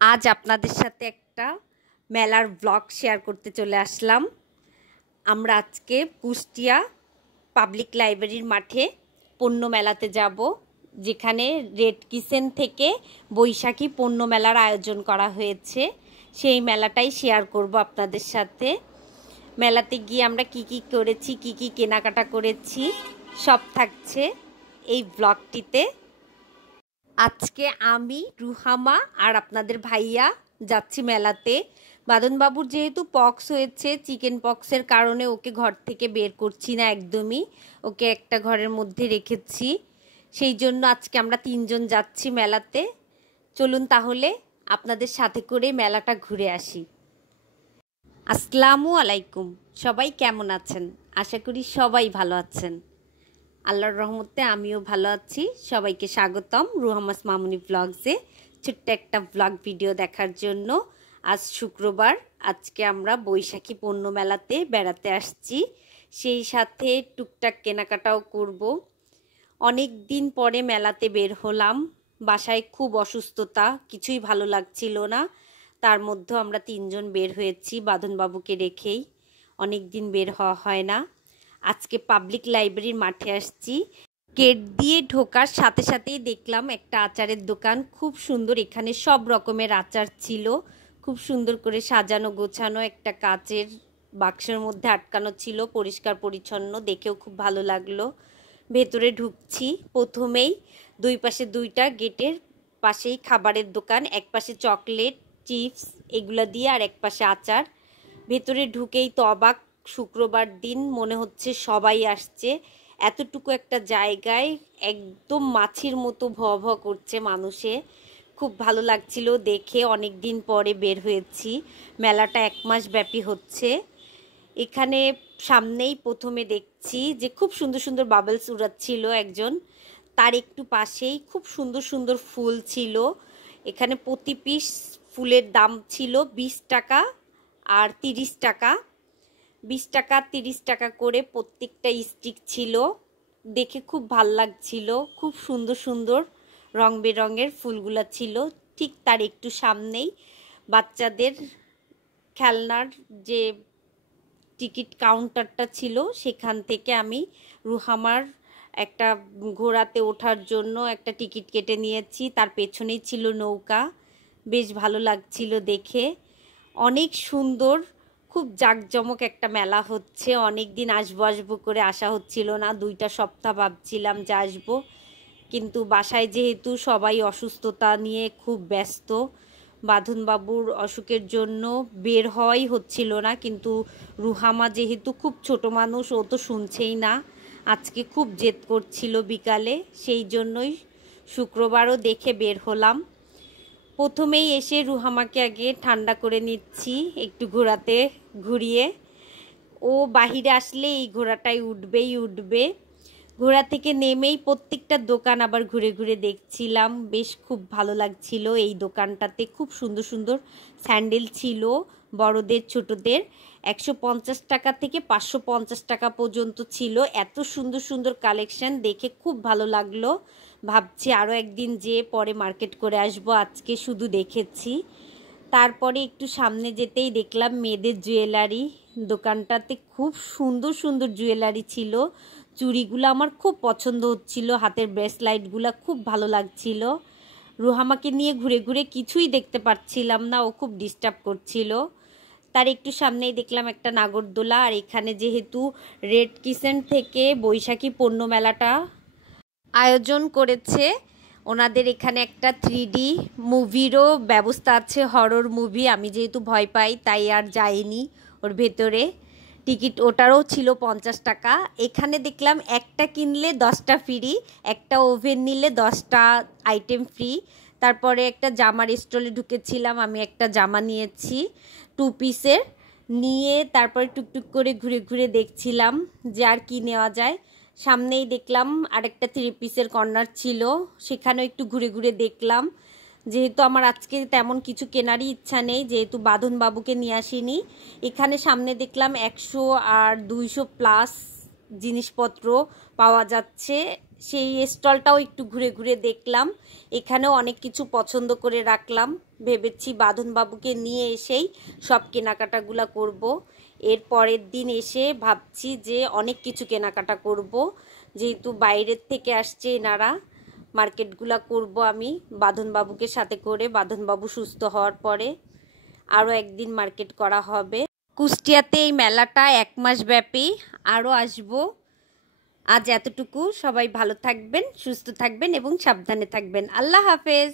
আজ আপনাদের সাথে একটা মেলার ব্লগ শেয়ার করতে চলে আসলাম। আমরা আজকে কুষ্টিয়া পাবলিক লাইব্রেরির মাঠে পণ্য মেলাতে যাব, যেখানে রেড কিচেন থেকে বৈশাখী পণ্য মেলার আয়োজন করা হয়েছে। সেই মেলাটাই শেয়ার করব আপনাদের সাথে। মেলাতে গিয়ে আমরা কি কি করেছি, কি কি কেনাকাটা করেছি, সব থাকছে এই ব্লগটিতে। আজকে আমি, রুহামা আর আপনাদের ভাইয়া যাচ্ছি মেলাতে। বাদনবাবুর যেহেতু পক্স হয়েছে, চিকেন পক্সের কারণে ওকে ঘর থেকে বের করছি না একদমই, ওকে একটা ঘরের মধ্যে রেখেছি। সেই জন্য আজকে আমরা 3 জন যাচ্ছি মেলাতে। চলুন তাহলে আপনাদের সাথে করে মেলাটা ঘুরে আসি। আসসালামু আলাইকুম, সবাই কেমন আছেন? আশা করি সবাই ভালো আছেন। আল্লাহর রহমতে আমিও ভালো আছি। সবাইকে স্বাগতম রুহামাস মামুনি ব্লগসে ছোট্ট একটা ব্লগ ভিডিও দেখার জন্য। আজ শুক্রবার, আজকে আমরা বৈশাখী পণ্য মেলাতে বেড়াতে আসছি, সেই সাথে টুকটাক কেনাকাটাও করব। অনেক দিন পরে মেলাতে বের হলাম। বাসায় খুব অসুস্থতা, কিছুই ভালো লাগছিল না। তার মধ্যে আমরা 3 জন বের হয়েছি বাঁধনবাবুকে রেখেই। অনেক দিন বের হওয়া হয় না। আজকে পাবলিক লাইব্রেরির মাঠে আসছি। গেট দিয়ে ঢোকার সাথে সাথেই দেখলাম একটা আচারের দোকান, খুব সুন্দর। এখানে সব রকমের আচার ছিল, খুব সুন্দর করে সাজানো গোছানো, একটা কাচের বাক্সের মধ্যে আটকানো ছিল, পরিষ্কার পরিচ্ছন্ন, দেখেও খুব ভালো লাগলো। ভেতরে ঢুকছি, প্রথমেই দুই পাশে দুইটা গেটের পাশেই খাবারের দোকান, এক পাশে চকলেট চিপস এগুলো দিয়ে, আর এক পাশে আচার। ভেতরে ঢুকেই তো অবাক, শুক্রবার দিন মনে হচ্ছে সবাই আসছে। এতটুকু একটা জায়গায় একদম মাছির মতো ভয় ভয় করছে মানুষে। খুব ভালো লাগছিল দেখে। অনেক দিন পরে বের হয়েছি। মেলাটা 1 মাস ব্যাপী হচ্ছে। এখানে সামনেই প্রথমে দেখছি যে খুব সুন্দর সুন্দর বাবলস উড়াচ্ছিল একজন, তার একটু পাশেই খুব সুন্দর সুন্দর ফুল ছিল। এখানে প্রতি পিস ফুলের দাম ছিল 20 টাকা আর 30 টাকা। 20 টাকা 30 টাকা করে প্রত্যেকটা স্টিক ছিল। দেখে খুব ভাল লাগছিল, খুব সুন্দর সুন্দর রং বেরঙের ফুলগুলা ছিল। ঠিক তার একটু সামনেই বাচ্চাদের খেলনার যে টিকিট কাউন্টারটা ছিল, সেখান থেকে আমি রুহামার একটা ঘোড়াতে ওঠার জন্য একটা টিকিট কেটে নিয়েছি। তার পেছনেই ছিল নৌকা, বেশ ভালো লাগছিল দেখে। অনেক সুন্দর, খুব জাঁকজমক একটা মেলা হচ্ছে। অনেক দিন আসবো আসবো করে আসা হচ্ছিল না, 2টা সপ্তাহ ভাবছিলাম যে আসবো, কিন্তু বাসায় যেহেতু সবাই অসুস্থতা নিয়ে খুব ব্যস্ত, বাঁধনবাবুর অসুখের জন্য বের হওয়াই হচ্ছিল না। কিন্তু রুহামা যেহেতু খুব ছোট মানুষ, ও তো শুনছেই না। আজকে খুব জেদ করছিল বিকালে, সেই জন্যই শুক্রবারও দেখে বের হলাম। প্রথমেই এসে রুহামাকে আগে ঠান্ডা করে নিচ্ছি একটু ঘোরাতে ঘুরিয়ে। ও বাহিরে আসলে এই ঘোড়াটাই উঠবেই উঠবে। ঘোড়া থেকে নেমেই প্রত্যেকটা দোকান আবার ঘুরে ঘুরে দেখছিলাম, বেশ খুব ভালো লাগছিল। এই দোকানটাতে খুব সুন্দর সুন্দর স্যান্ডেল ছিল, বড়দের ছোটদের। 150 টাকা থেকে 550 টাকা পর্যন্ত ছিল। এত সুন্দর সুন্দর কালেকশন দেখে খুব ভালো লাগলো। ভাবছি আরও একদিন যে পরে মার্কেট করে আসবো, আজকে শুধু দেখেছি। তারপরে একটু সামনে যেতেই দেখলাম মেয়েদের জুয়েলারি। দোকানটাতে খুব সুন্দর সুন্দর জুয়েলারি ছিল। চুড়িগুলো আমার খুব পছন্দ হচ্ছিল, হাতের ব্রেসলাইটগুলো খুব ভালো লাগছিল। রুহামাকে নিয়ে ঘুরে ঘুরে কিছুই দেখতে পাচ্ছিলাম না, ও খুব ডিস্টার্ব করছিল। তার একটু সামনেই দেখলাম একটা নাগরদোলা। আর এখানে যেহেতু রেড কিচেন থেকে বৈশাখী পণ্য মেলাটা আয়োজন করেছে, ওনাদের এখানে একটা 3D মুভিরও ব্যবস্থা আছে, হরর মুভি। আমি যেহেতু ভয় পাই তাই আর যাইনি ওর ভেতরে। টিকিট ওটারও ছিল 50 টাকা। এখানে দেখলাম একটা কিনলে 10টা ফ্রি, একটা ওভেন নিলে 10টা আইটেম ফ্রি। তারপরে একটা জামার স্টলে ঢুকেছিলাম, আমি একটা জামা নিয়েছি 2 পিসের। নিয়ে তারপরে টুকটুক করে ঘুরে ঘুরে দেখছিলাম যে আর কি নেওয়া যায়। সামনেই দেখলাম আরেকটা 3 পিসের কর্নার ছিল, সেখানেও একটু ঘুরে ঘুরে দেখলাম। যেহেতু আমার আজকে তেমন কিছু কেনারই ইচ্ছা নেই, যেহেতু বাঁধনবাবুকে নিয়ে আসিনি। এখানে সামনে দেখলাম 100 আর 200 প্লাস জিনিসপত্র পাওয়া যাচ্ছে। সেই স্টলটাও একটু ঘুরে ঘুরে দেখলাম। এখানেও অনেক কিছু পছন্দ করে রাখলাম। ভেবেছি বাঁধনবাবুকে নিয়ে এসেই সব কেনাকাটাগুলো করব। এর পরের দিন এসে ভাবছি যে অনেক কিছু কেনাকাটা করব, যেহেতু বাইরের থেকে আসছে এনারা। মার্কেটগুলো করব আমি বাঁধনবাবুকে সাথে করে, বাঁধনবাবু সুস্থ হওয়ার পরে আরও একদিন মার্কেট করা হবে। কুষ্টিয়াতে এই মেলাটা 1 মাস ব্যাপী, আরও আসবো। আজ এতটুকু, সবাই ভালো থাকবেন, সুস্থ থাকবেন এবং সাবধানে থাকবেন। আল্লাহ হাফেজ।